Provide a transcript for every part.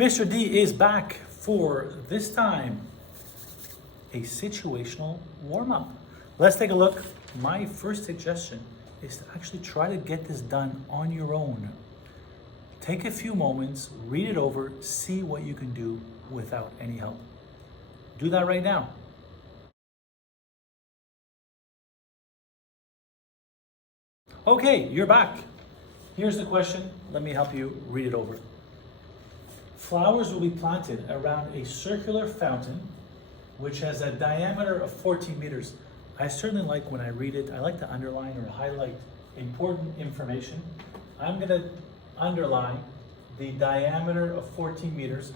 Mr. D is back for this time a situational warm-up. Let's take a look. My first suggestion is to actually try to get this done on your own. Take a few moments, read it over, see what you can do without any help. Do that right now. Okay, you're back. Here's the question. Let me help you read it over. Flowers will be planted around a circular fountain which has a diameter of 14 meters. I certainly like when I read it, I like to underline or highlight important information. I'm going to underline the diameter of 14 meters.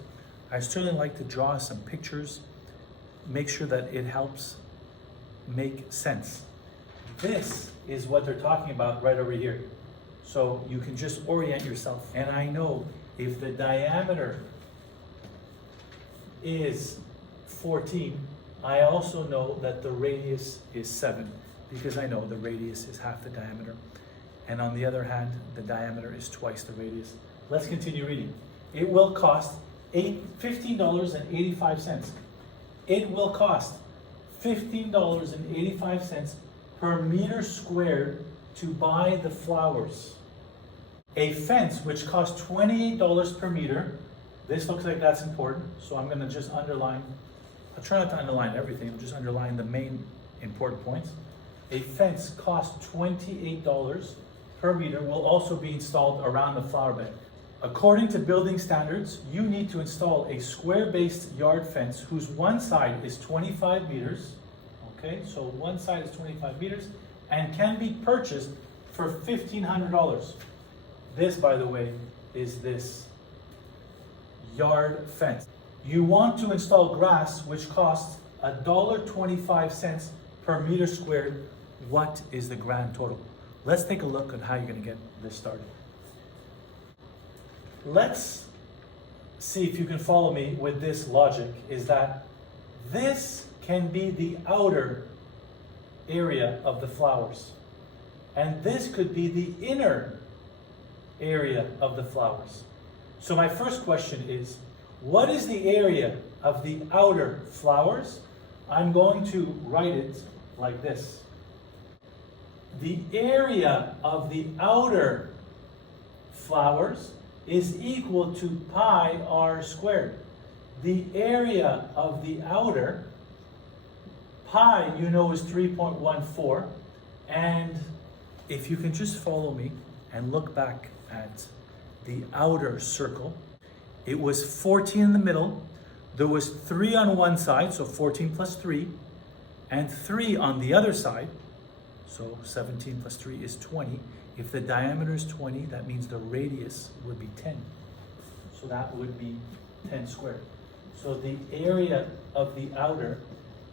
I certainly like to draw some pictures, make sure that it helps make sense. This is what they're talking about right over here. So you can just orient yourself. And I know if the diameter is 14, I also know that the radius is 7 because I know the radius is half the diameter. And on the other hand, the diameter is twice the radius. Let's continue reading. It will cost $15.85. It will cost $15.85 per meter squared to buy the flowers. A fence which costs $28 per meter. This looks like that's important, so I'm going to just underline. I'll try not to underline everything, I'll just underline the main important points. A fence costs $28 per meter will also be installed around the flower bed. According to building standards, you need to install a square-based yard fence whose one side is 25 meters. Okay, so one side is 25 meters and can be purchased for $1,500. This, by the way, is this yard fence. You want to install grass, which costs $1.25 per meter squared. What is the grand total? Let's take a look at how you're going to get this started. Let's see if you can follow me with this logic, is that this can be the outer area of the flowers. And this could be the inner area of the flowers. So my first question is, what is the area of the outer flowers? I'm going to write it like this. The area of the outer flowers is equal to pi r squared. The area of the outer, pi, you know, is 3.14. And if you can just follow me and look back at the outer circle, it was 14 in the middle. There was 3 on one side, so 14 plus 3, and 3 on the other side. So 17 plus 3 is 20. If the diameter is 20, that means the radius would be 10. So that would be 10 squared. So the area of the outer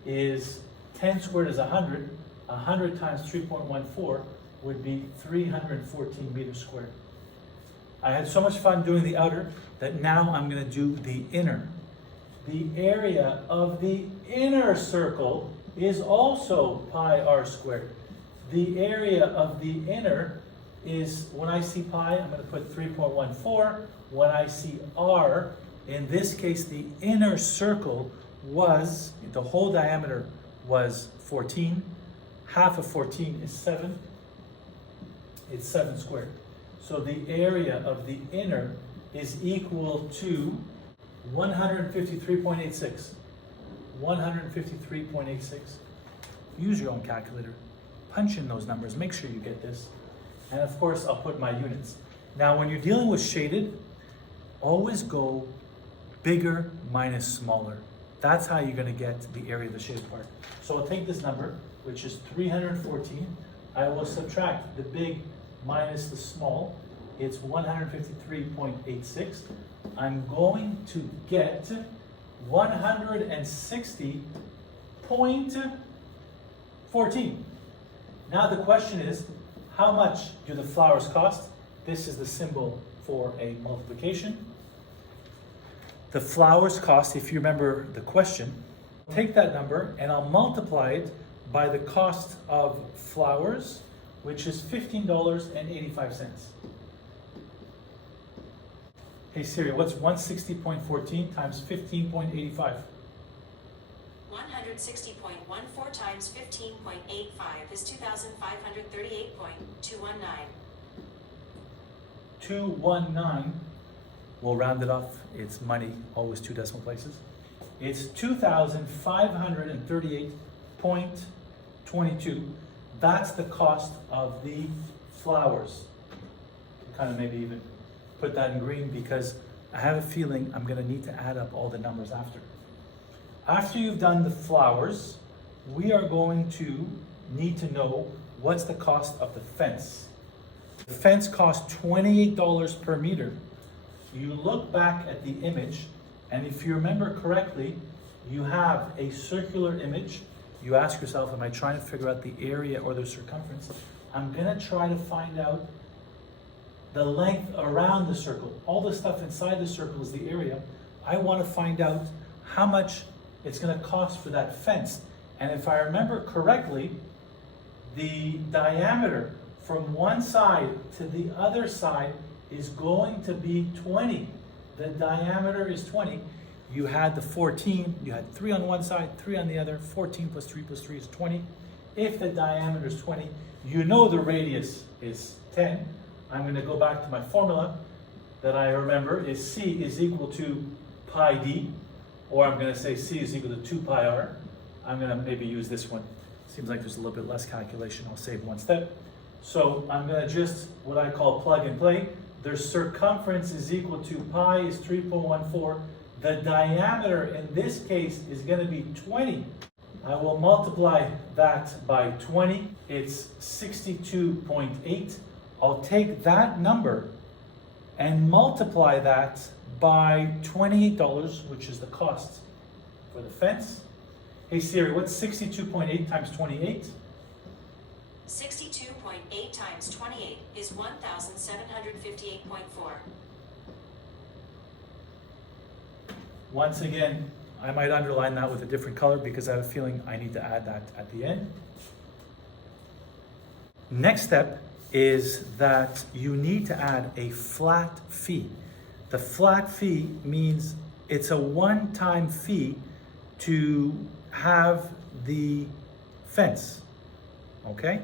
is 10 squared is 100. 100 times 3.14 would be 314 meters squared. I had so much fun doing the outer that now I'm going to do the inner. The area of the inner circle is also pi r squared. The area of the inner is, when I see pi, I'm going to put 3.14. When I see r, in this case, the inner circle was, the whole diameter was 14. Half of 14 is 7. It's 7 squared. So the area of the inner is equal to 153.86. 153.86. Use your own calculator. Punch in those numbers. Make sure you get this. And of course, I'll put my units. Now, when you're dealing with shaded, always go bigger minus smaller. That's how you're going to get the area of the shaded part. So I'll take this number, which is 314. I will subtract the big minus the small. It's 153.86. I'm going to get 160.14. Now the question is, how much do the flowers cost? This is the symbol for a multiplication. The flowers cost, if you remember the question, take that number and I'll multiply it by the cost of flowers, which is $15.85. Hey Siri, what's 160.14 times 15.85? 160.14 times 15.85 is 2,538.219. 219, we'll round it off, it's money, always two decimal places. It's 2,538.22. That's the cost of the flowers. Kind of maybe even put that in green because I have a feeling I'm gonna need to add up all the numbers after. After you've done the flowers, we are going to need to know what's the cost of the fence. The fence costs $28 per meter. You look back at the image, and if you remember correctly, you have a circular image. You ask yourself, am I trying to figure out the area or the circumference? I'm gonna try to find out the length around the circle. All the stuff inside the circle is the area. I want to find out how much it's going to cost for that fence. And if I remember correctly, the diameter from one side to the other side is going to be 20. The diameter is 20. You had the 14, you had 3 on one side, 3 on the other. 14 plus 3 plus 3 is 20. If the diameter is 20, you know the radius is 10. I'm going to go back to my formula that I remember is C is equal to pi d, or I'm going to say C is equal to 2 pi r. I'm going to maybe use this one. Seems like there's a little bit less calculation. I'll save one step. So I'm going to just what I call plug and play. Their circumference is equal to pi is 3.14. The diameter in this case is going to be 20. I will multiply that by 20. It's 62.8. I'll take that number and multiply that by $28, which is the cost for the fence. Hey Siri, what's 62.8 times 28? 62.8 times 28 is 1,758.4. Once again, I might underline that with a different color because I have a feeling I need to add that at the end. Next step is that you need to add a flat fee. The flat fee means it's a one-time fee to have the fence, okay?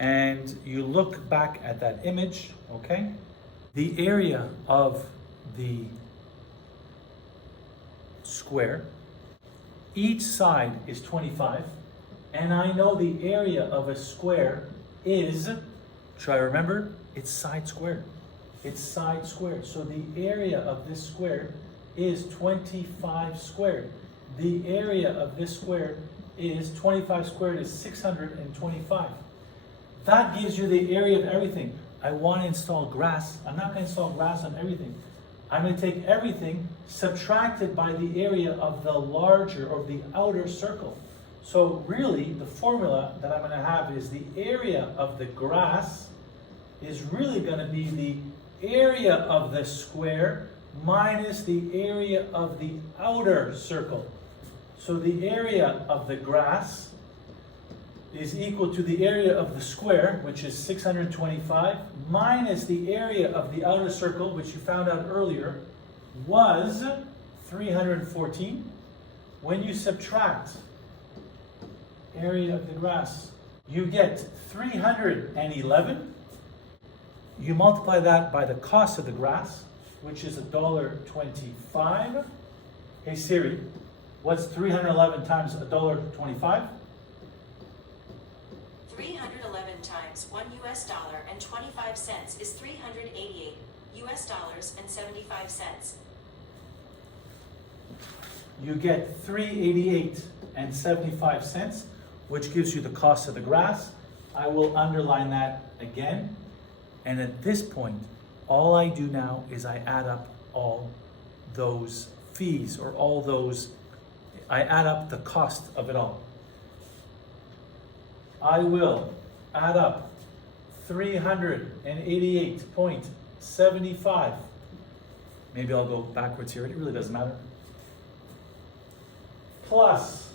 And you look back at that image, okay? The area of the square, each side is 25, and I know the area of a square is, try to remember, it's side squared. It's side squared. So the area of this square is 25 squared. The area of this square is 25 squared is 625. That gives you the area of everything. I want to install grass. I'm not going to install grass on everything. I'm going to take everything subtracted by the area of the larger or the outer circle. So really, the formula that I'm going to have is the area of the grass is really going to be the area of the square minus the area of the outer circle. So the area of the grass is equal to the area of the square, which is 625, minus the area of the outer circle, which you found out earlier, was 314. When you subtract area of the grass, you get 311. You multiply that by the cost of the grass, which is $1.25. Hey Siri, what's 311 times $1.25? 311 times $1 and 25 cents is 388 US dollars and 75 cents. You get 388 and 75 cents, which gives you the cost of the grass. I will underline that again. And at this point, all I do now is I add up all those fees or all those, I add up the cost of it all. I will add up 388.75. Maybe I'll go backwards here, it really doesn't matter. Plus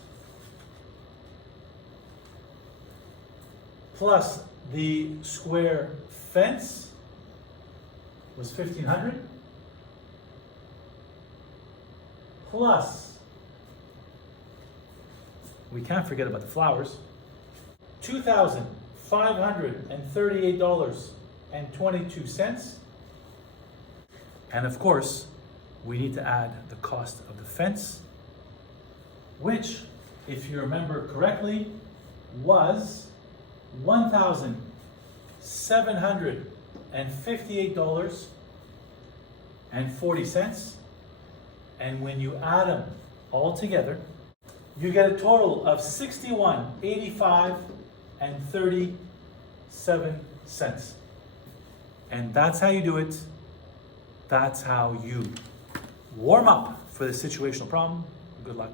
the square fence was 1,500. plus, we can't forget about the flowers, $2,538.22. And of course, we need to add the cost of the fence, which, if you remember correctly, was $1,758.40. And when you add them all together, you get a total of $61.85.37. And that's how you do it. That's how you warm up for the situational problem. Good luck.